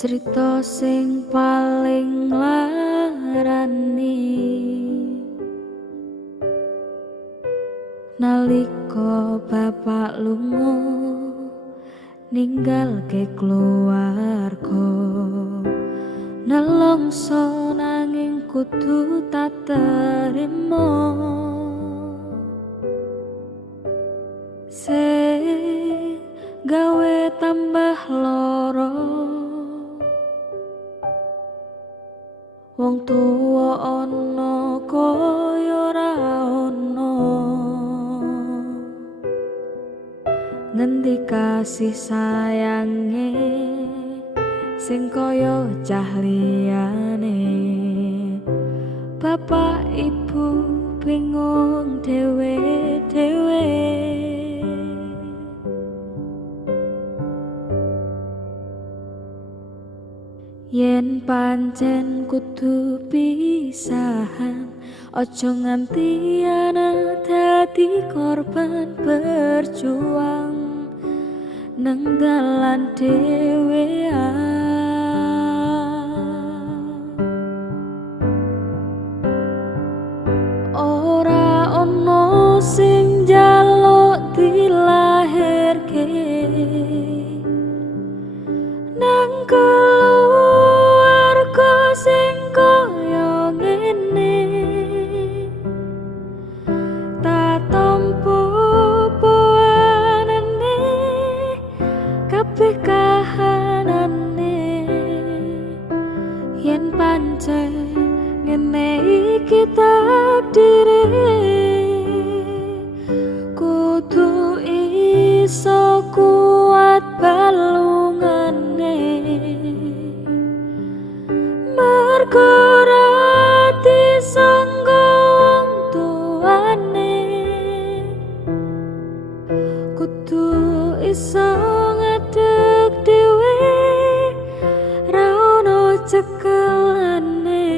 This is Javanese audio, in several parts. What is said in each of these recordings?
Cerita sing paling larani nalika bapak lunga ninggalke keluarga, nelongso nanging kudu tak terima. Sing gawe tambah loro, wong tuwa ana kaya ora ana. Ngendi kasih sayange sing kaya cah liyane. Bapak ibu bingung dhewe-dhewe. Yen pancen kudu pisahan, ojo nganti ana dadi korban berjuang nang dalan dhewean. Ora ono sing njaluk dilahirke nang keluarga sing kaya ngene. Tak tampa puanane kabeh kahanane. Yen pancen ngene iki takdire, kudu iso kuat balungane. Mergo ora disangga wong tuane, kudu iso ngadeg dhewe, ra ono cekelane.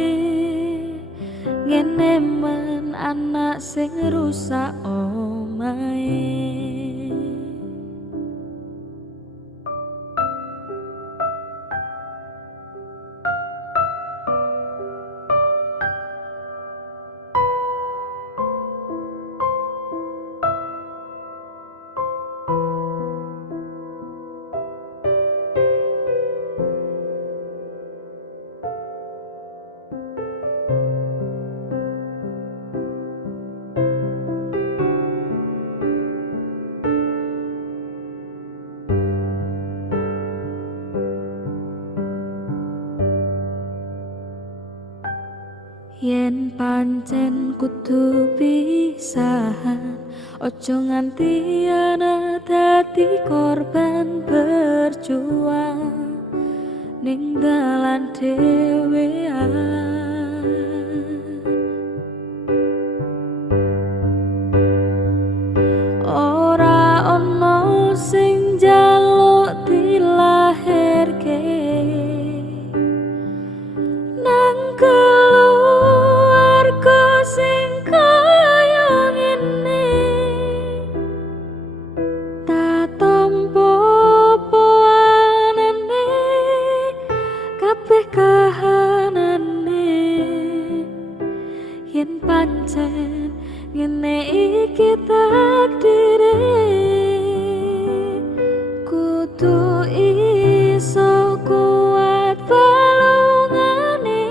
Ngene men anak sing rusak omahe. Yen pancen kudu pisahan, ojo nganti ana dadi korban berjuang ning dalan dhewean. Ora ono sing njaluk dilahirke nang keluarga sing kaya ngene. Tak tampa puanane kabeh kahanane. Yen pancen ngene iki takdire, kudu iso kuat balungane.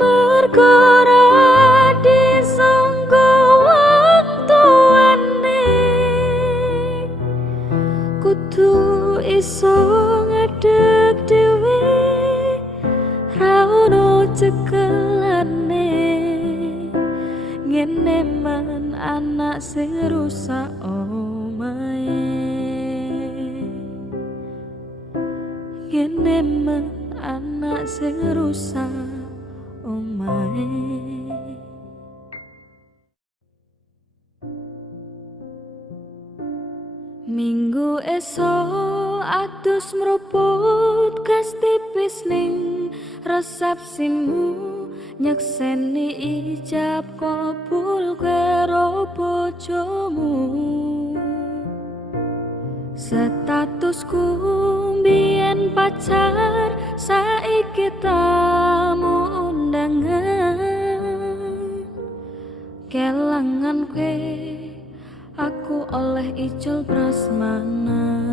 Mergo ora disangga wong tuane, kudu iso ngadeg dhewe, ra ono cekelane. Ngene men anak sing rusak omahe. Ngene men anak sing rusak omahe. Minggu esok adus mruput gas tipis ning resepsimu, nyekseni ijab kabul karo bojomu. Statusku biyen pacar, saiki tamu undangan. Kelangan kowe, aku oleh ijol prasmanan.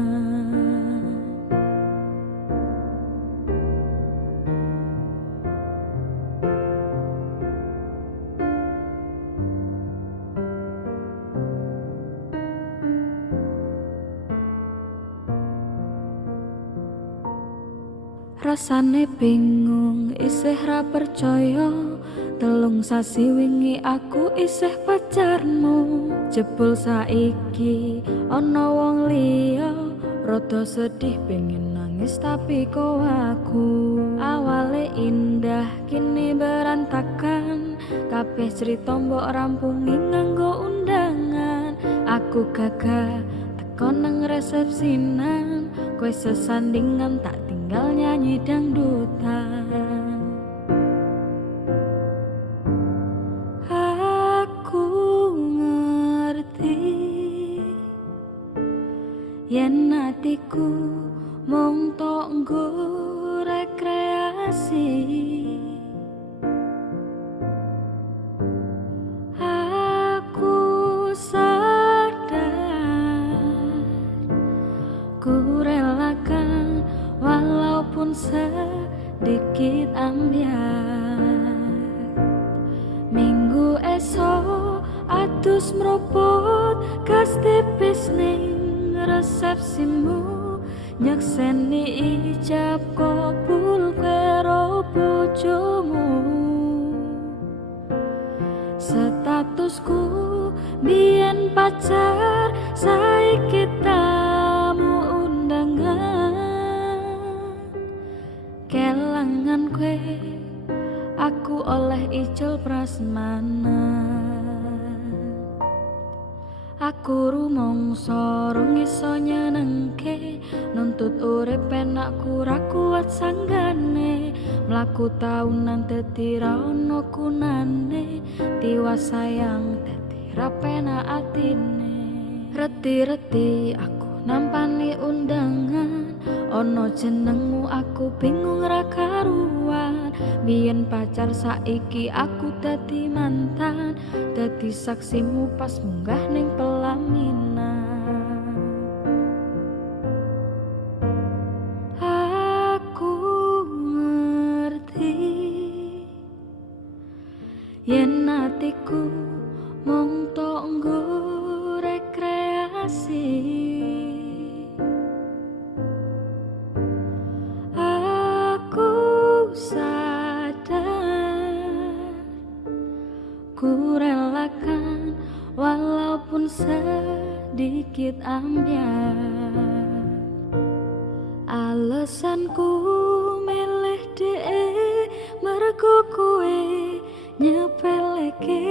Rasane bingung, isih ra percaya. Telung sasi wingi aku isih pacarmu. Jebul saiki ana wong liya. Rada sedih pengen nangis tapi kok aku. Awale indah kini berantakan. Kabeh cerita mbok rampungi nganggo undangan. Aku gagah teko nang resepsinan. Kowe sesandingan tak tinggal nyanyi dangdutan. Aku ngerti yen atiku mung tok nggo rekreasi. Aku sadar ku relakan walaupun sedikit ambiar. Minggu esok atus mropot gas tipis ning resepsimu. Nyakseni ijab kabul karo bojomu. Statusku biyen pacar, saiki tamu undangan. Kelangan kowe, aku oleh ijol prasmanan. Aku rumangsa rung iso nyenengke, nuntut urip penak ra kuat sanggane. Mlaku taunan dadi ra ono gunane, tiwas sayang dadi ra penak atine. Reti-reti aku nampani undangan, ono jenengmu aku bingung ra karuan. Biyen pacar saiki aku dadi mantan, dadi saksimu pas munggah ning pelaminan. Aku ngerti yen atiku mung tok nggo rekreasi. Aku sadar ku relakan walaupun sedikit ambiar. Alasanku milih dhek mergo kowe nyepeleke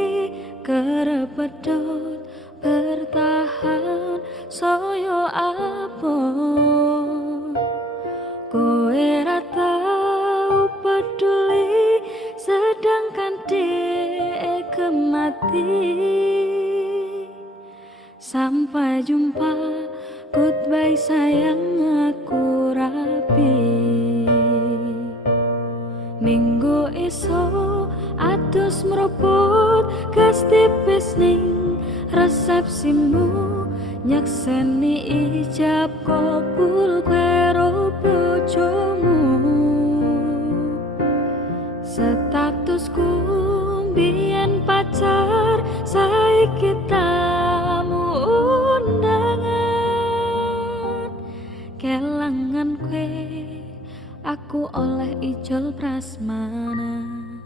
kerepedot bertahan saya apa. Kowe ra tau peduli sedangkan dhek mati. Sampai jumpa, goodbye sayang, aku rapi. Minggu esok atus mropot gas tipis ning resepsimu. Nyakseni ijab kabul karo bojomu. Statusku biyen pacar, saiki tamu undangan. Kelangan kowe, aku oleh ijol prasmanan.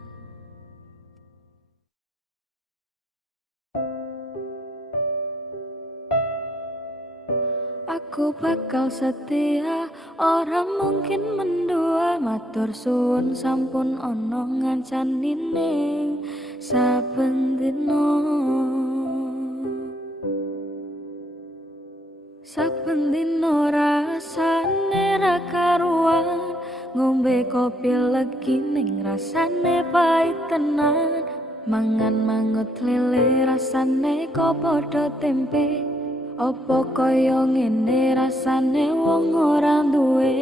Aku bakal setia, orang mungkin mendua. Matur suwun sampun ono ngancani ning saben dina. Saben dina rasane ra karuan, ngombe kopi legi ning rasane pahit tenan. Mangan mangut lele rasane kok padha tempe. Opo kaya ngene rasane wong ora duwe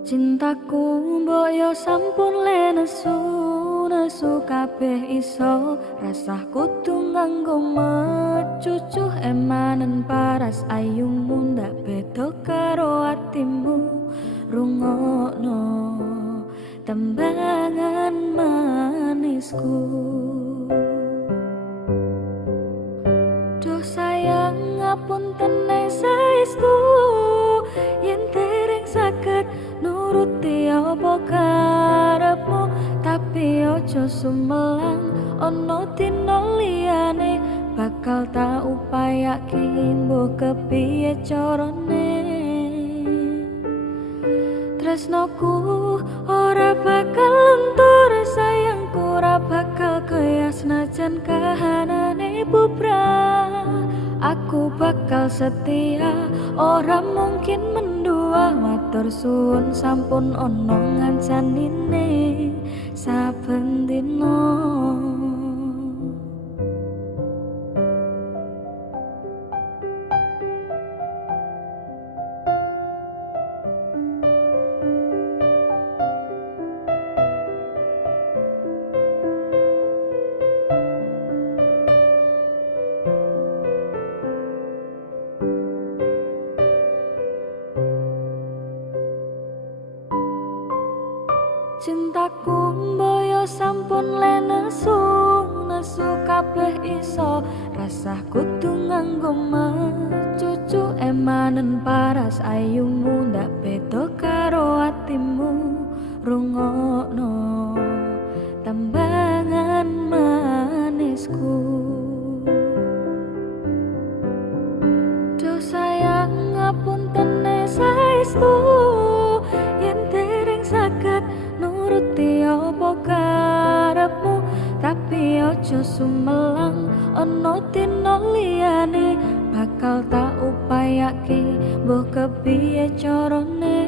cintaku mbok yo sampun le nesu kabeh iso rasah kudu nganggo mecucuh emanen paras ayumu ndak beda karo atimu rungokno tembangan manisku. Duh sayang ngapunten saestu yen dereng saged nuruti apa karepmu tapi ojo sumelang ana dina liyane bakal tak upayake mbuh kepiye carane. Tresnoku ora bakal luntur sayangku ora bakal kaya senajan kahanane bubrah. Aku bakal setia ora mungkin mendua matur suwun sampun ana ngancanine saben dina. Cintaku mboyo sampun le nesu kabeh iso rasah kudu nganggo mecucu emanen paras ayumu ndak beda karo atimu rungokno tembangan manisku. Duh sayang ngapunten saestu yen dereng saged nuruti apa karepmu tapi ojo sumelang ana dina liyane bakal tak upayake mbuh kepiye carane.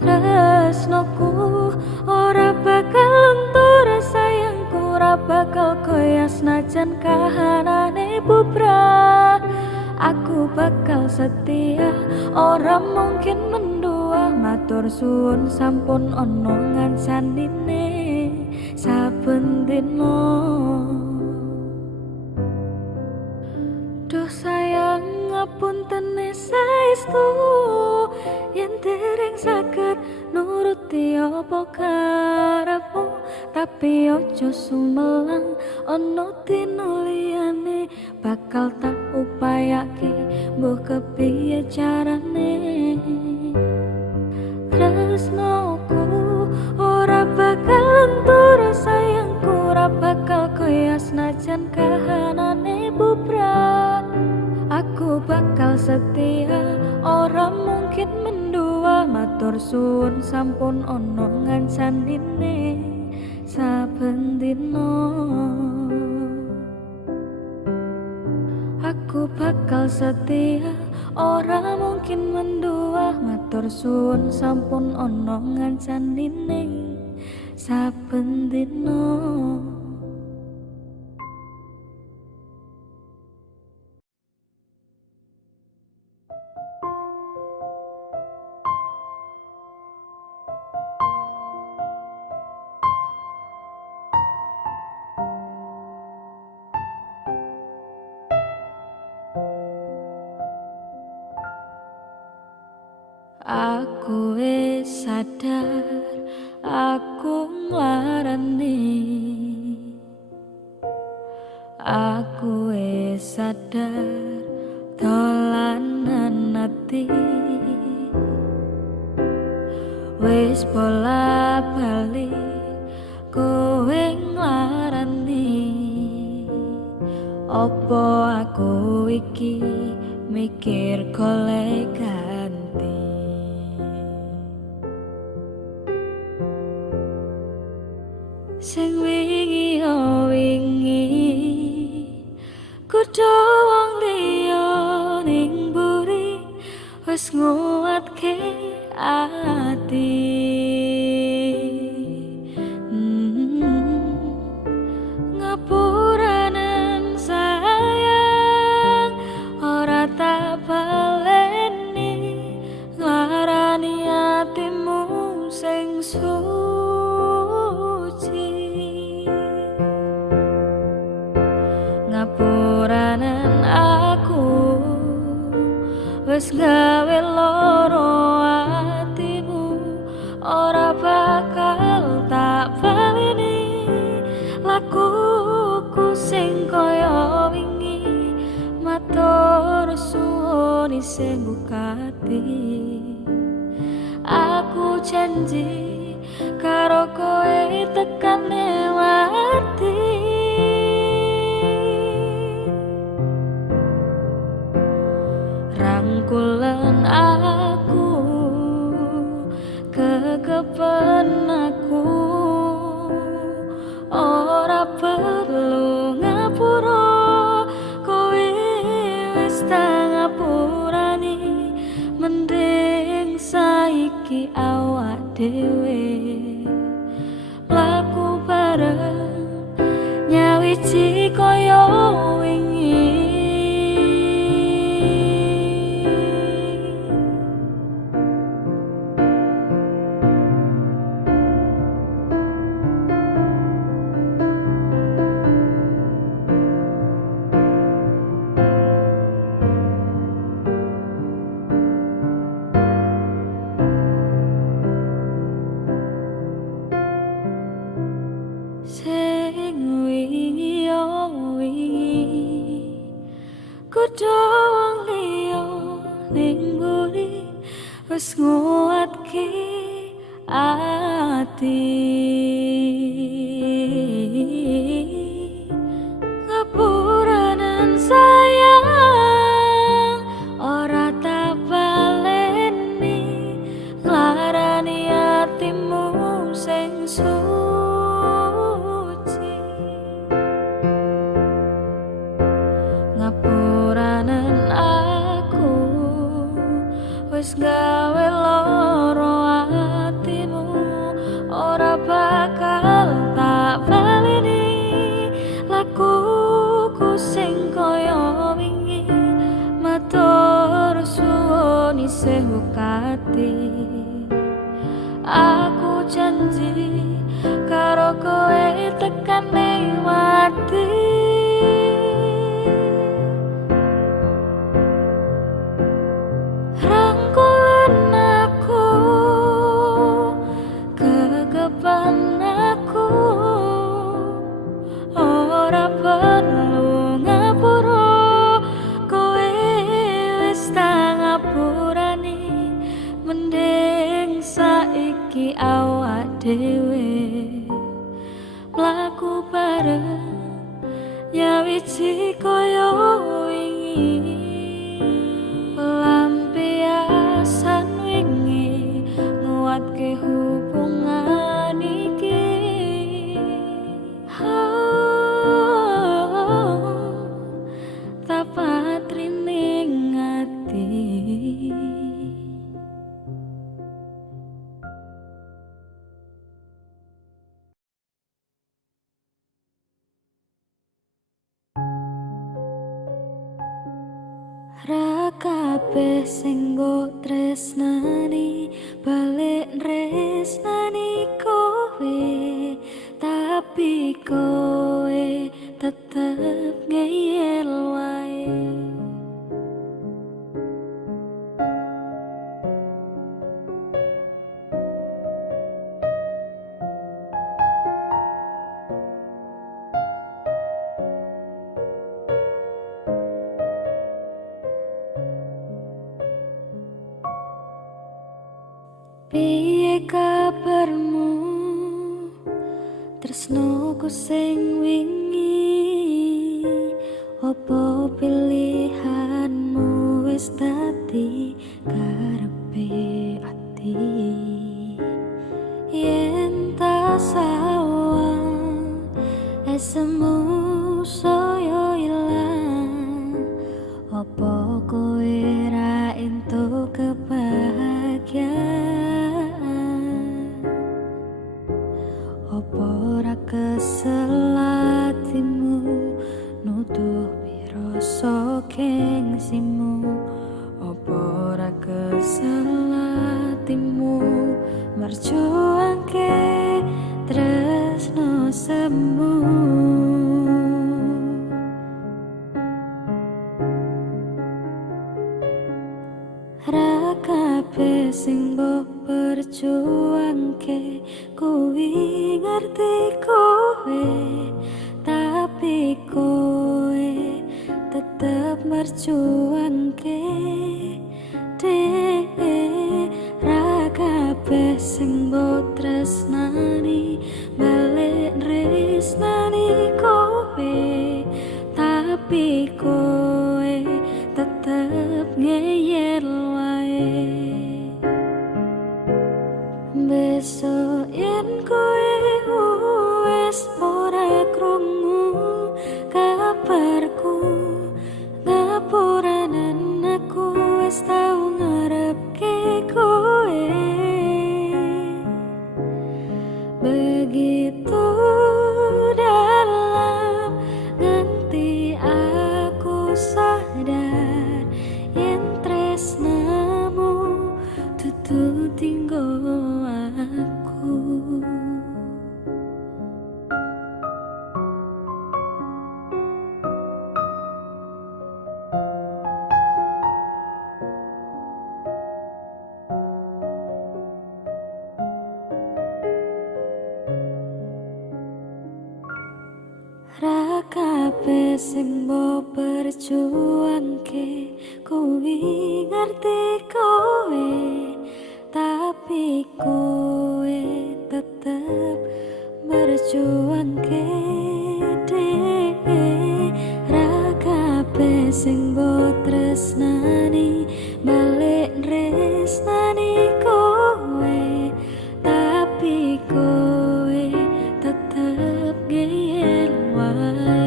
Tresnoku ora bakal luntur sayangku ora bakal kaya senajan kahanane bubrah. Aku bakal setia ora mungkin mendua matur suwun sampun ana ngancanine saben dina. Duh sayang ngapunten saestu yen dereng saged nuruti apa karepmu tapi ojo sumelang ana dina liyane bakal tak upayake mbuh kepiye carane. Tresnoku ora bakal luntur sayangku ora bakal kaya senajan kahanane bubrah. Aku bakal setia ora mungkin mendua matur suwun sampun ana ngancanine saben dina. Aku bakal setia ora mungkin mendua matur suwun sampun ana ngancanine saben dina. Aku wis sadar aku nglarani. Aku wis sadar dolanan ati. Wis bola bali kowe nglarani. Opo aku iki mikir golek ganti. Sing wingi wingi kudu wong liya ning mburi wis nguatke ati. Ngapuranen suci ngapuranen aku wis gawe loro atimu ora bakal tak baleni lakuku sing kaya wingi matur suwun isih bukati aku janji karo kowe tekane mati rangkulan aku kekepen aku ora perlu ngapura kowe wis tak ngapurani mending saiki awak dhewe mlaku bareng nyawiji kaya wingi sing wingi kudu wong liya ning mburi wis nguatke ati ngapuranen sayang ora tak baleni nglarani atimu sing ngapuranen aku wis gawe loro atimu ora bakal tak baleni lakuku sing kaya wingi matur suwun isih bukati aku janji karo kowe tekane mati rangkulan aku kekepan aku ora perlu ngapura kowe wis tak ngapurani mending saiki awak dhewe mlaku bareng nyawiji kaya wingi pelampiasan wingi nguatke hubungan iki tak patrining ati ra kabeh sing mbok tresnani balik tresnani kowe tapi kowe tetep ngeyel wae piye kabarmu tresnoku sing wingi opo pilihanmu wis dadi karepe ati yen ta sawang esemu saya ilang opo kowe ra entuk kebahagiaan opo ra kesel atimu nuduh rasa gengsimu opo ra kesel atimu merjuang perjuangke kuwi ngerti kowe tapi kowe tetep merjuangke ra kabeh sing mbok tresnani balik tresnani kowe tapi kowe tetep ngeyel wae besok yen kowe wis ora krungu kabarku ngapuranen aku wis tau ngarepke kowe begitu dalam nganti aku sadar yen tresnamu tutu tinggo aku ra kabeh sing mbok perjuangke kuwi ngerti kowe tapi kowe tetep berjuangke ra kabeh sing mbok tresnani balik tresnani kowe tapi kowe tetep ngeyel wae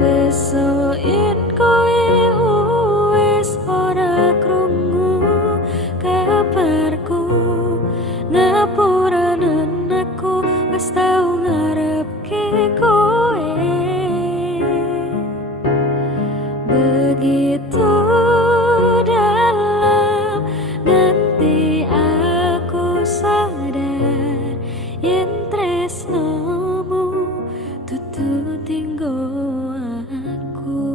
besok yen kowe wis ora krungu kabarku ngapuranen aku wis tau ngarepke kowe begitu dalam nganti aku sadar yen tresnamu tutu tinggo aku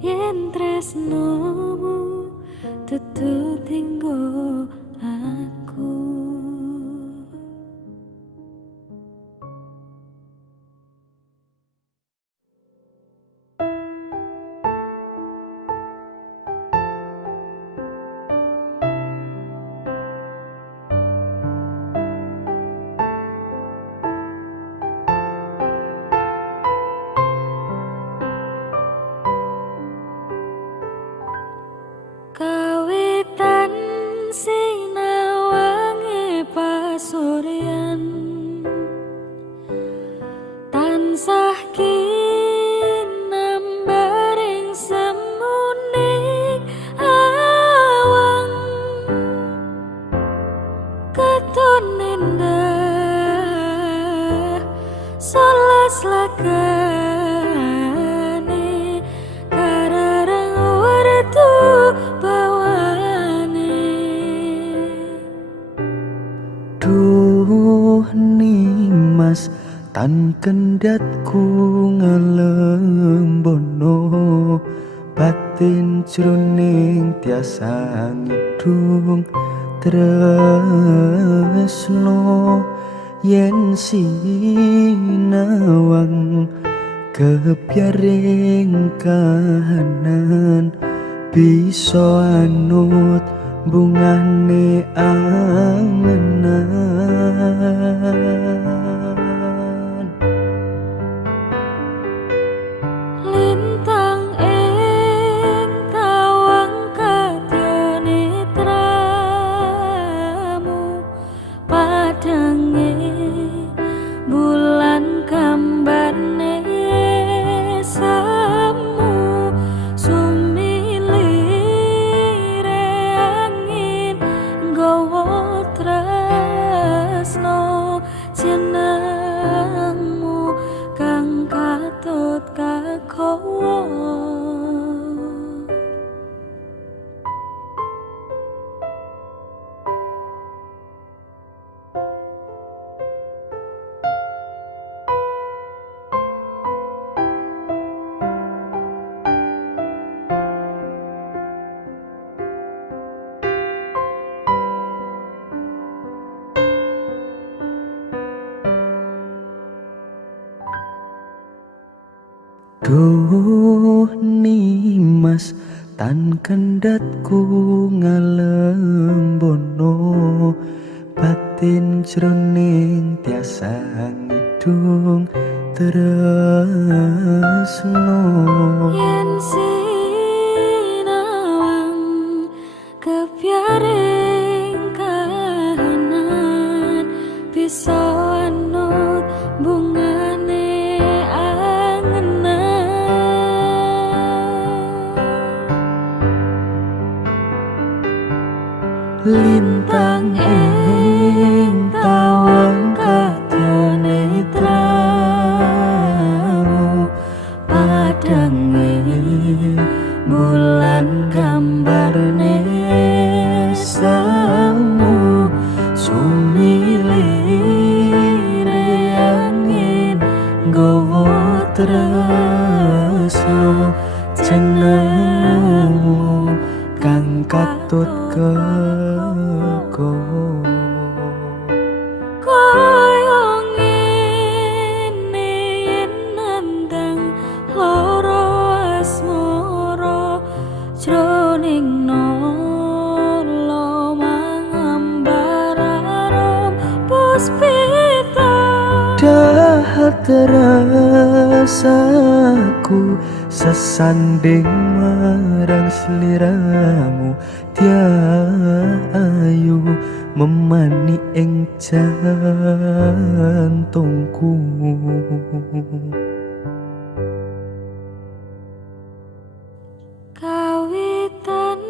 yen tresnamu tutu tinggo aku kawitan sinawange pasuryan tansah kinambaring semuning awang katon endah solas lakane kararang wartu Duh nimas tan kendhatku ngalembono batin jroning tiasa ngidung tresno yen sinawang kepyaring kahanan bisa anut bungane angenan lintang ing tawang kadya netramu padange bulan kambane samu sumilire angin nggawa tresno jen Duh nimas tan kendhatku ngalem bono batin jroning tiasa ngidung tresno Yen sinawang kepiaring kahanan bisa anut bungane angenan lintang ing tawang kadya netramu padange bulan gambarne samu sumilire angin gowo tresno jenengmu kang katut kegowo koyo ngene yen nandang loro asmara jroning nolo mangambar puspita dahat rasaku sesanding marang sliramu ayu memani ing jantungku kawitan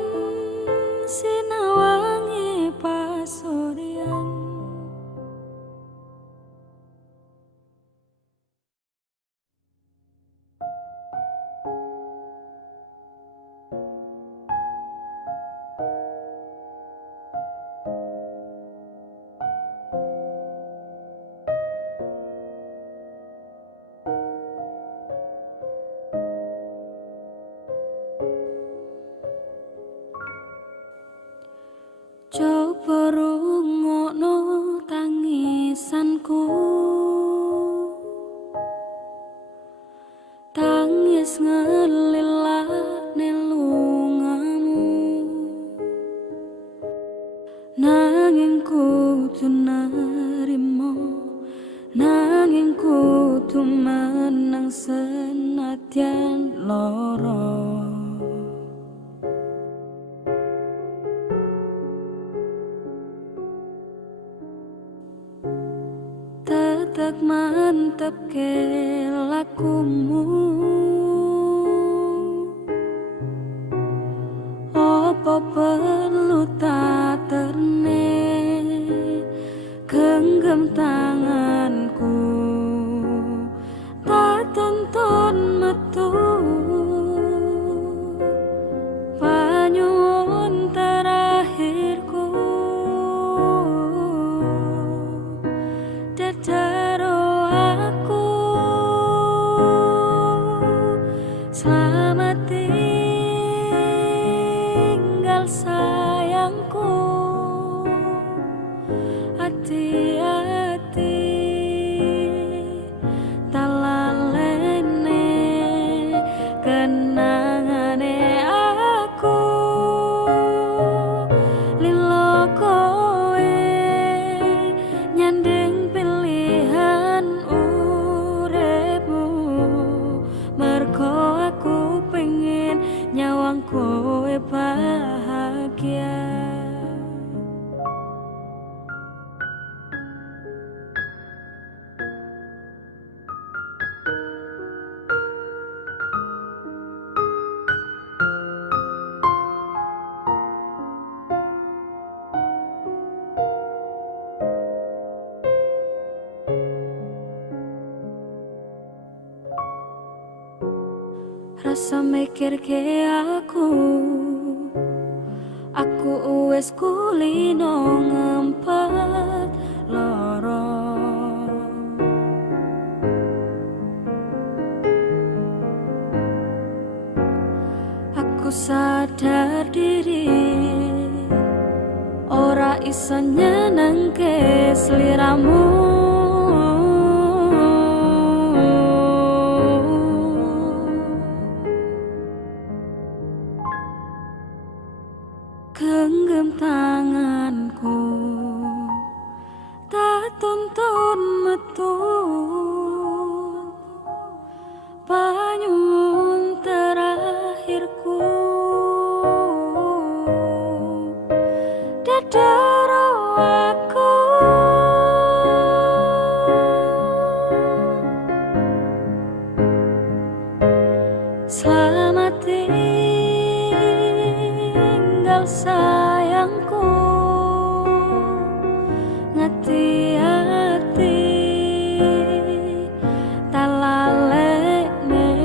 sinawangi pasuryan coba rungokno tangisanku tangis ngelilane lungamu nanging kudu nerimo nanging kudu menang senadyan loro tetep mantep ke lakumu apa perlu tak terne genggam tanganku tak tuntun metu panyuwun terakhirku Dadaro aku selamat tinggal sayangku hati-hati tak lalene kenangane aku lilo kowe nyandeng pilihan uripmu mergo aku pengen nyawang kowe bahagia rasa mikir ke aku wis kulino ngempet loro aku sadar diri ora iso nyenengke sliramu genggam tanganku, tak tuntun metu panyun terakhirku. Dadaro aku selamat tinggal sayangku, ngati-hati tak lalekne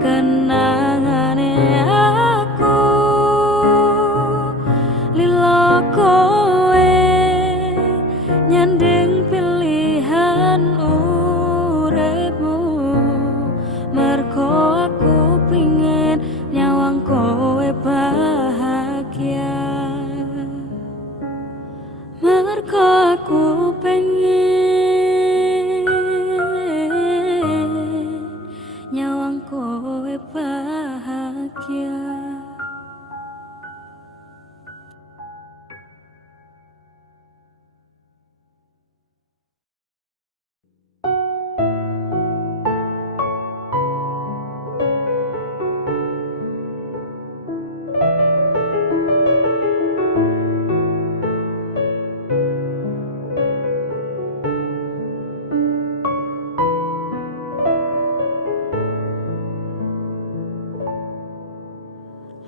kenangane aku. Lilo kowe nyanding pilihan uripmu, mergo aku pingin nyawang kowe bahagia. Mergo aku pengen nyawang kowe bahagia.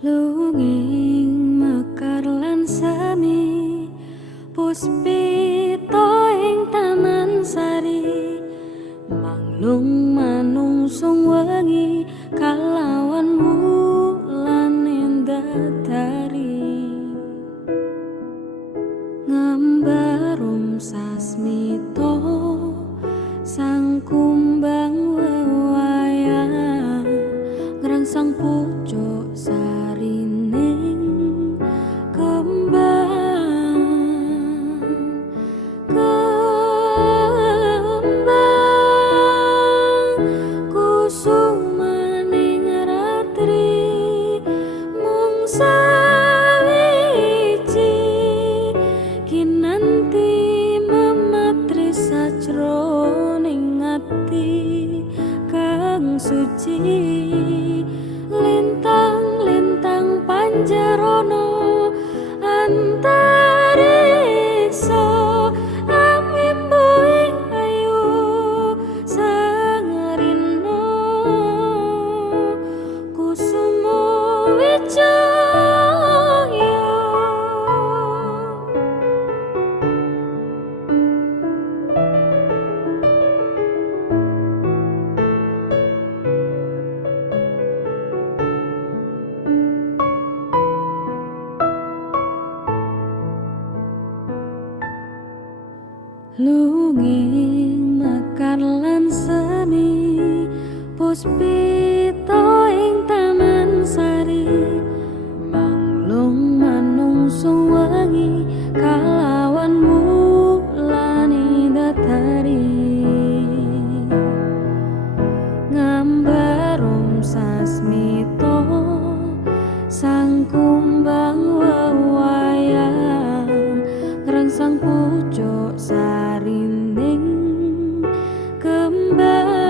Lunging mekar lan semi puspita ing taman sari, manglung manungsung wengi kalawan wulan endadari. Ngambarum sasmito sang kumbang wewayang, ngrangsang pucuk sarining kembang. Kusumaning ratri mung sawiji, kinanti mematri sajroning ati kang suci. Lintang-lintang panjerono antariksa, amimbuing ayu sangerino kusumo wijaya. Lunging mekar lan semi puspita ing taman sari, manglung manungsung wengi kalawan wulan endadari. Ngambarum sasmito sang kumbang wewayang, ngrangsang pucuk sarining kembang.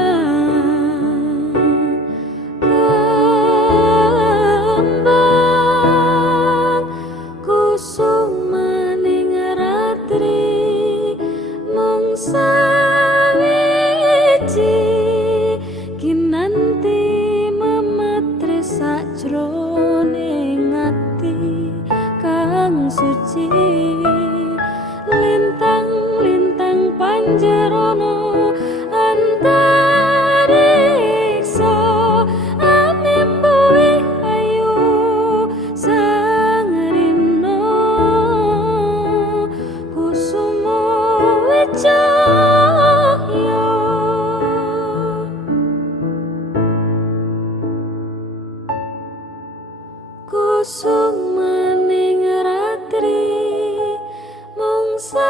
Kusumaning ratri mung sawiji, kinanti mematri sajroning ati kang suci. Lintang-lintang panjerono antariksa, amimbuing ayu sangerino kusumo wijaya. Kusumaning ratri mung sawiji,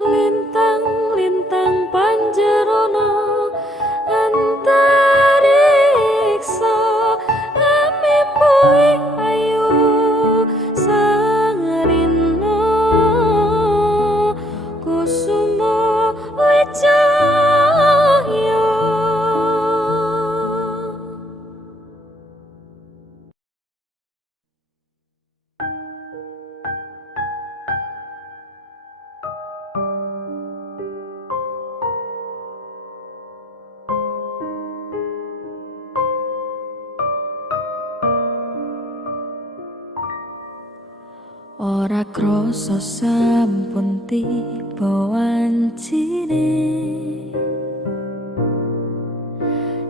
Lintang-lintang panjerono antariksa amipui ayu sangarino kusumo wijaya. Ora krasa sampun tiba wancine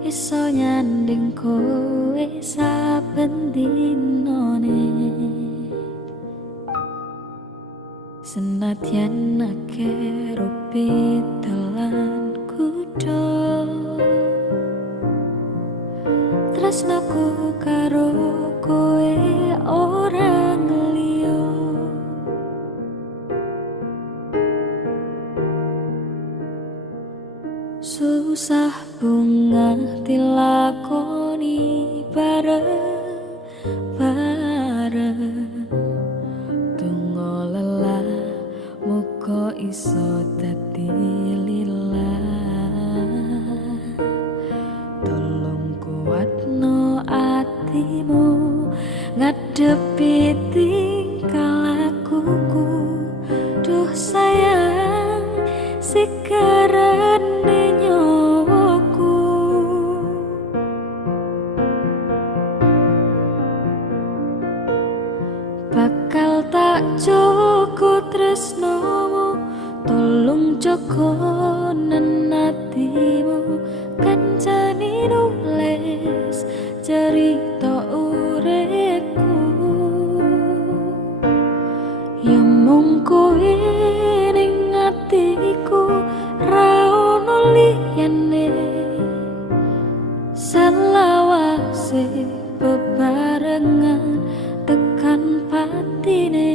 iso nyanding kowe saben dinane. Senadyan akeh rupi telan kudo tresnaku karo kowe ora ngliya. Susah bunga dilakoni bareng-bareng donga lelah muga iso dadi lillah. Tolong kuatno atimu ngadepi tingkah lakuku. Duh sayang sikarane nyawaku. Bakal tak joko tresnomu, tolong joko nenatimu. Kancani nulis cerita uripku, ya mung kowe ning atiku ra ono liyane. Selawase bebarengan tekan patine.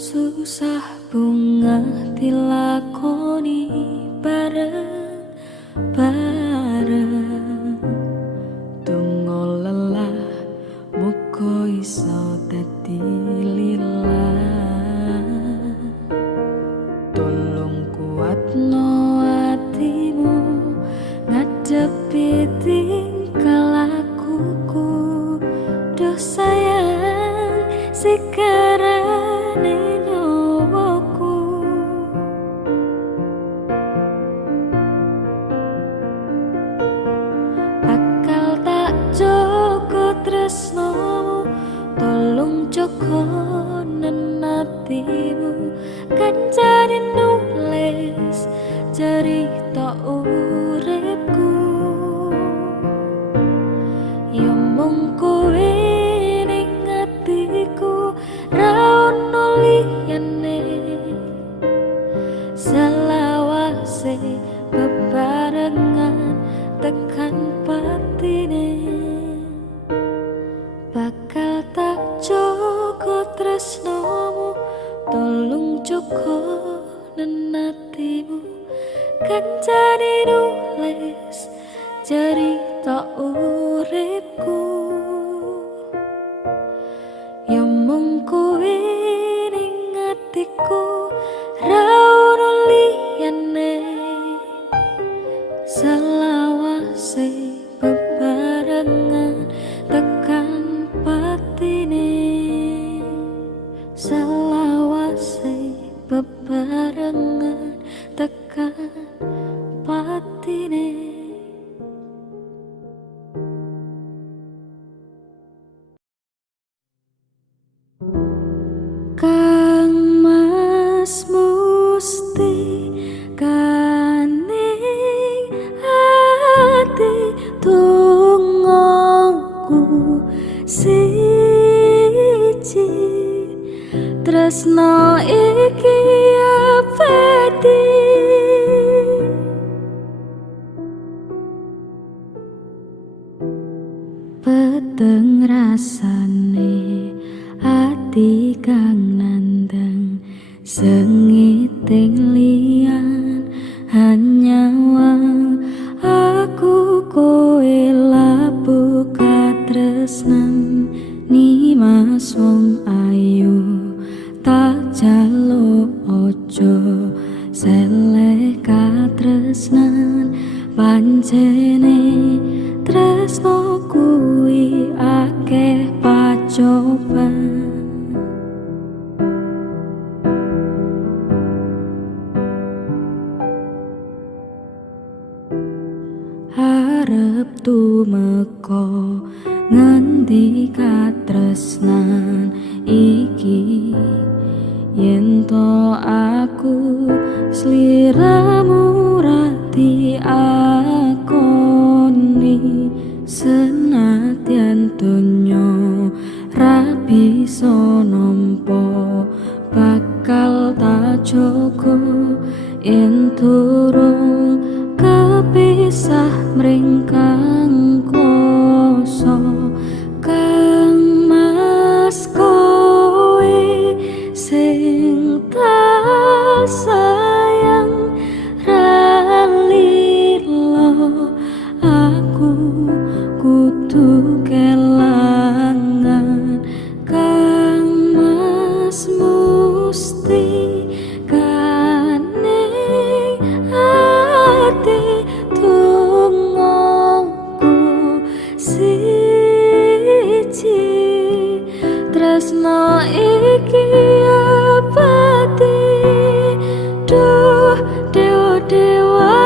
Susah bunga dilakoni bareng-bareng donga lelah muga iso dadi lillah. Tolong kuatno atimu ngadepi tingkah lakuku. Duh sayang sikarane tresnomu, tolong joko nenatimu. Kancane nulis cerita uripku, ya mung kowe ning atiku ra ono liyane. Selawase bebarengan tekan patine. Bakal tak joko tresnomu, tolong joko nenatimu. Kancane nulis cerita uripku, ya mung kowe ning atiku ra ono liyane. Selawase bebarengan tekan patine. Selawase bebarengan tekan patine. siji tresno iki abadi peteng rasane ati kang nandang sengiting liyan hanyawang aku koe labu katresnan ni mas wong ayu tak jaluk ojo seleh katresnan pancene tresno kuwi akeh pacoban arep tumeka ngendi katresnan iki yen to aku sliramu rati akoni senadyan donya ra bisa nampa bakal tak jaga yen durung kepisah mring kang koso kang mas kowe sing tak sayang ralilo aku kudu kelangan kang mas musti tresno iki abadi duh dewa-dewa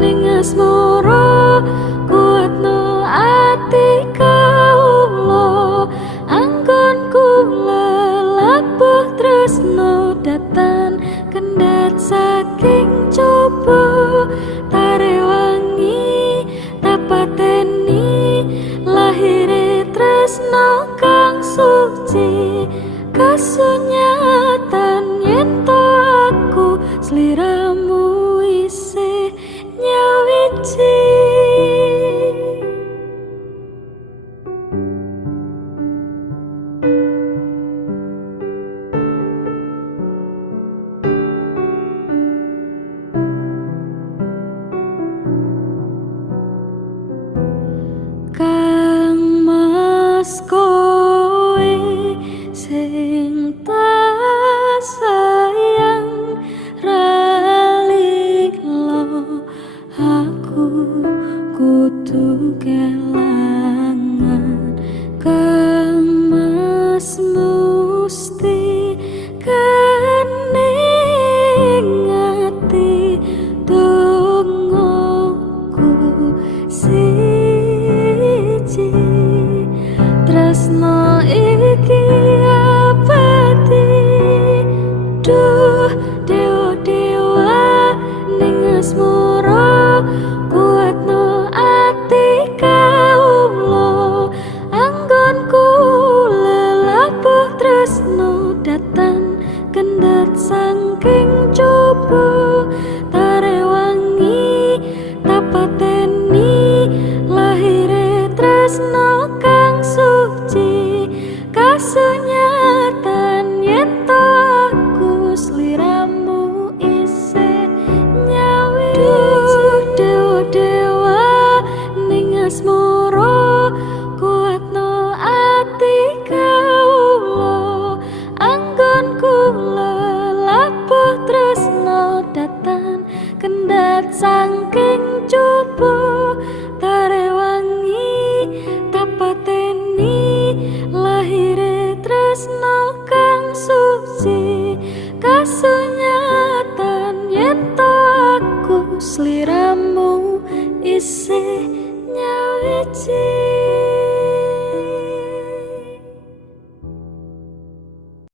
ning asmara kuatno ati kawula anggonku lelabuh tresno datan kendhat saking coba tarewangi tapateni lahire tresno kang suci kasunyatan yen to aku sliramu isih nyawiji kang mas kowe sing tak sayang ralilo aku kudu kelangan kang mas musti kening ati dongoku tresno iki abadi duh dewa-dewa ning asmara kuatno ati kawula anggonku lelabuh tresno datan kendhat saking coba tarewangi tapateni lahire tresno kang suci kasunyatan yen to aku sliramu isih nyawiji dewa-dewa ning asmara kuatno ati kawula anggonku lelabuh tresno datan kendhat saking coba tarewangi tapateni lahire tresno kang suci kasunyatan yen to aku sliramu isih nyawiji